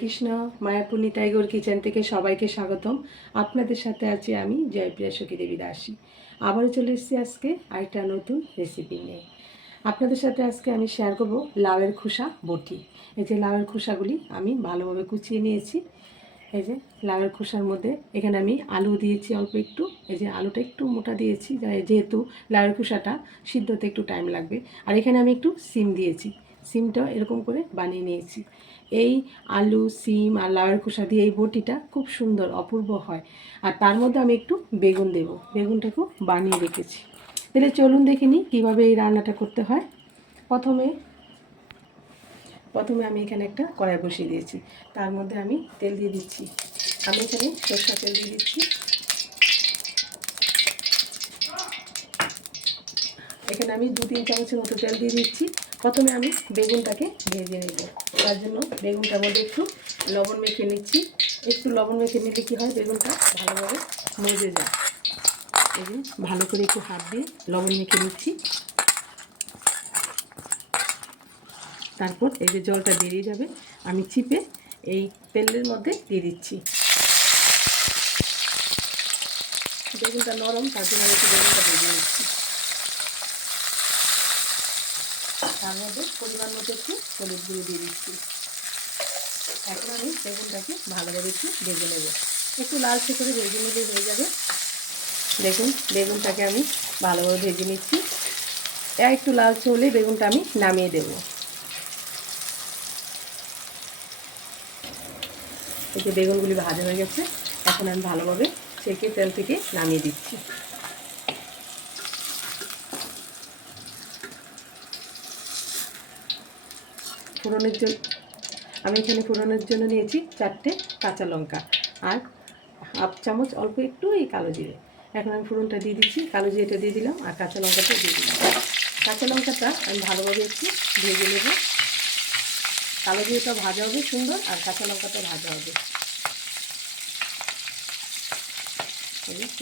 Krishna Mayapur নিতাইগৌর kitchen থেকে সবাইকে স্বাগতম। আপনাদের সাথে আছি আমি জয়প্রিয়া সখী দেবী দাসী। আবারও চলে এসেছি আজকে আরেকটা নতুন রেসিপি নিয়ে। আপনাদের সাথে আজকে আমি শেয়ার করব লাউয়ের খোসা বটি। এই যে লাউয়ের খোসাগুলি আমি ভালোভাবে কুচিয়ে নিয়েছি। এই যে লাউয়ের খোসার মধ্যে এখানে আমি আলু দিয়েছি অল্প একটু। এই যে আলুটা একটু মোটা দিয়েছি, যেহেতু লাউয়ের খোসাটা সিদ্ধতে একটু টাইম লাগবে। আর এখানে আমি একটু সিম দিয়েছি, সিমটা এরকম করে বানিয়ে নিয়েছি। এই আলু, সিম আর লাউয়ের খোসা দিয়ে এই বটিটা খুব সুন্দর অপূর্ব হয়। আর তার মধ্যে আমি একটু বেগুন দেব, বেগুনটাকেও বানিয়ে রেখেছি। তাহলে চলুন দেখে নিই কীভাবে এই রান্নাটা করতে হয়। প্রথমে আমি এখানে একটা কড়াই বসিয়ে দিয়েছি, তার মধ্যে আমি তেল দিয়ে দিচ্ছি। আমি এখানে সরষের তেল দিয়ে দিচ্ছি। এখানে আমি 2-3 চামচের মতো তেল দিয়ে দিচ্ছি। প্রথমে আমি বেগুনটাকে ভেজে নেব। তার জন্য বেগুনটার মধ্যে একটু লবণ মেখে নিচ্ছি। একটু লবণ মেখে নিলে কী হয়, বেগুনটা ভালোভাবে মজে যায়। এই যে ভালো করে একটু হাত দিয়ে লবণ মেখে নিচ্ছি। তারপর এই যে জলটা বেরিয়ে যাবে, আমি চিপে এই তেলের মধ্যে দিয়ে দিচ্ছি। বেগুনটা নরম, তার জন্য আমি একটু বেগুনটা ভেজে নিচ্ছি। তার মধ্যে পরিমাণ মতো একটু হলুদ গুঁড়ো দিয়ে দিচ্ছি। এখন আমি বেগুনটাকে ভালোভাবে একটু ভেজে নেব। একটু লালচে করে ভেজে নিলে হয়ে যাবে। দেখুন বেগুনটাকে আমি ভালোভাবে ভেজে নিচ্ছি। একটু লালচে হলে বেগুনটা আমি নামিয়ে দেব। এই যে বেগুনগুলি ভাজা হয়ে গেছে, এখন আমি ভালোভাবে ছেঁকে তেল থেকে নামিয়ে দিচ্ছি। ফোড়নের জন্য আমি এখানে ফোড়নের জন্য নিয়েছি 4টে কাঁচা লঙ্কা আর হাফ চামচ অল্প একটু এই কালো জিরে। এখন আমি ফোড়নটা দিয়ে দিচ্ছি, কালো জিরেটা দিয়ে দিলাম আর কাঁচা লঙ্কাটা দিয়ে দিলাম। কাঁচা লঙ্কাটা আমি ভালোভাবে একটু ভেজে নেব। কালো জিরেটা ভাজা হবে সুন্দর, আর কাঁচা লঙ্কাটা ভাজা হবে।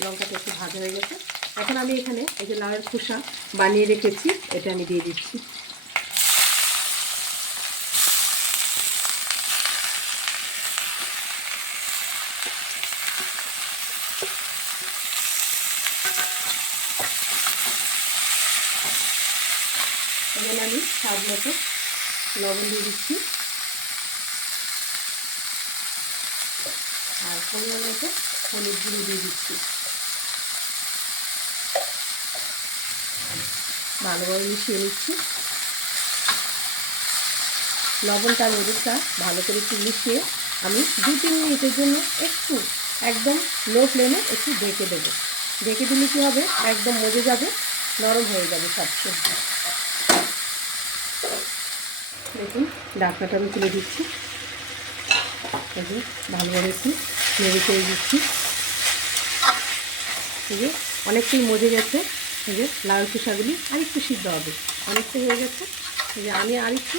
লঙ্কাটা একটু ভাজা হয়ে গেছে। এখন আমি এখানে এই যে লাউয়ের খোসা বানিয়ে রেখেছি, এটা আমি দিয়ে দিচ্ছি। এখানে আমি স্বাদ মতো লবণ দিয়ে দিচ্ছি আর পরিমাণ মতো হলুদ গুঁড়ো দিয়ে দিচ্ছি। ভালোভাবে মিশিয়ে নিচ্ছি। লবণটা আর হলুদটা ভালো করে একটু মিশিয়ে আমি 2-3 মিনিটের জন্য একটু একদম লো ফ্লেমে একটু ঢেকে দেবো। ঢেকে দিলে কী হবে, একদম মজে যাবে, নরম হয়ে যাবে সব সবজি। দেখুন ঢাকনাটা আমি তুলে দিচ্ছি। এই যে ভালোভাবে একটু নেড়ে চেড়ে দিচ্ছি। এই যে অনেকটাই মজে গেছে। এই যে লাউ খোসাগুলি আরেকটু সিদ্ধ হবে, অনেকটাই হয়ে গেছে। এই যে আমি আরেকটু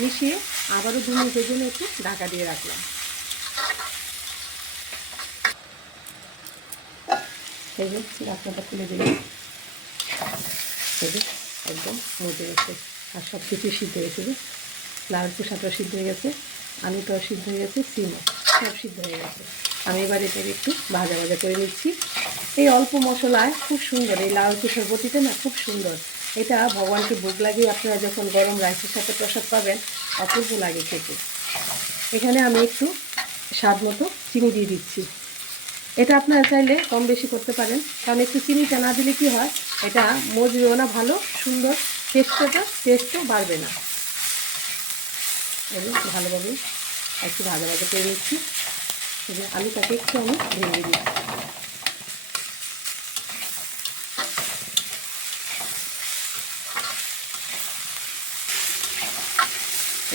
মিশিয়ে আবারও 2 মিনিটের জন্য একটু ঢাকা দিয়ে রাখলাম। এই যে ঢাকনাটা খুলে দিলাম। এই যে একদম মজে গেছে আর সব কিছুই সিদ্ধ হয়ে গেছে। যে লাউয়ের খোসাটাও সিদ্ধ হয়ে গেছে, আলুটাও সিদ্ধ হয়ে গেছে, সিমও সব সিদ্ধ হয়ে গেছে। আমি এবার এটাকে একটু ভাজা ভাজা করে নিচ্ছি। এই অল্প মশলায় খুব সুন্দর এই লাউয়ের খোসার বটিটা না, খুব সুন্দর। এটা ভগবানকে ভোগ লাগিয়ে আপনারা যখন গরম রাইসের সাথে প্রসাদ পাবেন, অপূর্ব লাগে খেতে। এখানে আমি একটু স্বাদ মতো চিনি দিয়ে দিচ্ছি। এটা আপনারা চাইলে কম বেশি করতে পারেন, কারণ একটু চিনিটা না দিলে কি হয়, এটা মজবেও না ভালো, সুন্দর টেস্টও বাড়বে না। ভালোভাবে একটু ভাজা ভাজা করে নিচ্ছি। এই যে আলুটাকে একটু আমি ভেঙে দিচ্ছি।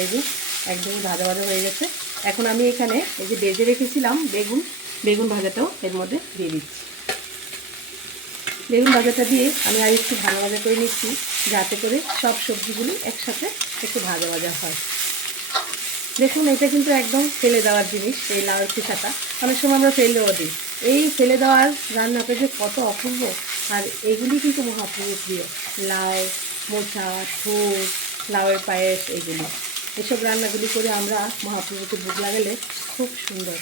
এই যে একদমই ভাজা ভাজা হয়ে গেছে। এখন আমি এখানে এই যে ভেজে রেখেছিলাম বেগুন ভাজাটাও এর মধ্যে দিয়ে দিচ্ছি। বেগুন ভাজাটা দিয়ে আমি আর একটু ভাজা ভাজা করে নিচ্ছি, যাতে করে সব সবজিগুলি একসাথে একটু ভাজা ভাজা হয়। দেখুন এটা কিন্তু একদম ফেলে দেওয়ার জিনিস, এই লাউয়ের খোসাটা অনেক সময় আমরা ফেলেও দিই। এই ফেলে দেওয়ার রান্নাটা যে কত অপূর্ব, আর এগুলি কিন্তু মহাপ্রিয় প্রিয়। লাউ, মোচা, ঠোঁট, লাউয়ের পায়েস, এগুলি এসব রান্নাগুলি করে আমরা মহাপ্রভুকে ভোগ লাগালে খুব সুন্দর।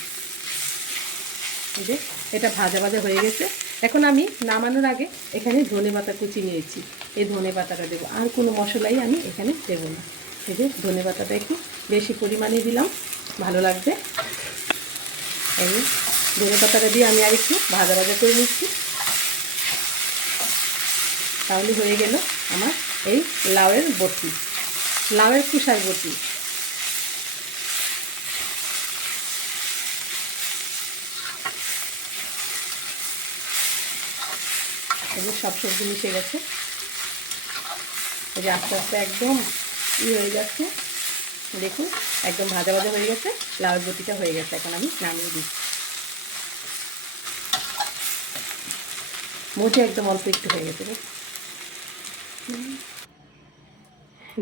এই যে এটা ভাজা ভাজা হয়ে গেছে। এখন আমি নামানোর আগে এখানে ধনেপাতা কুচি নিয়েছি, এই ধনেপাতাটা দেবো, আর কোনো মশলাই আমি এখানে দেবো না। এই যে ধনেপাতাটা একটু বেশি পরিমাণে দিলাম, ভালো লাগবে। এই ধনেপাতাটা দিয়ে আমি আর একটু ভাজা ভাজা করে নিচ্ছি। তাহলে হয়ে গেল আমার এই লাউয়ের বটি, লাউয়ের খোসার বটি। এই যে সব সবজি মিশে গেছে, এই যে আস্তে আস্তে একদম হয়ে যাচ্ছে, দেখুন একদম ভাজা ভাজা হয়ে গেছে, লাউয়ের বটিটা হয়ে গেছে। এখন আমি নামিয়ে দিচ্ছি। মোটে একদম অল্প একটু হয়ে গেছে।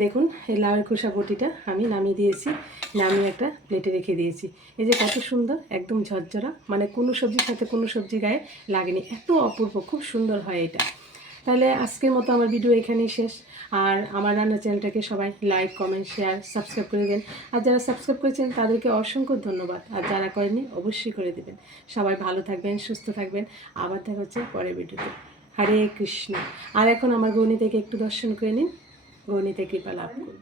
দেখুন এই লাউয়ের খোসা বটিটা আমি নামিয়ে দিয়েছি, নামিয়ে একটা প্লেটে রেখে দিয়েছি। এই যে কত সুন্দর, একদম ঝরঝরা, মানে কোনো সবজির সাথে কোনো সবজি গায়ে লাগেনি, এত অপূর্ব, খুব সুন্দর হয় এটা। তাহলে আজকের মতো আমার ভিডিও এখানেই শেষ। আর আমার রান্নার চ্যানেলটাকে সবাই লাইক, কমেন্ট, শেয়ার, সাবস্ক্রাইব করে দেবেন। আর যারা সাবস্ক্রাইব করেছেন তাদেরকে অসংখ্য ধন্যবাদ, আর যারা করেননি অবশ্যই করে দেবেন। সবাই ভালো থাকবেন, সুস্থ থাকবেন। আবার দেখা হচ্ছে পরের ভিডিওতে। হরে কৃষ্ণ। আর এখন আমার গৌনি থেকে একটু দর্শন করে নিন, গৌনি থেকে কৃপা লাভ করুন।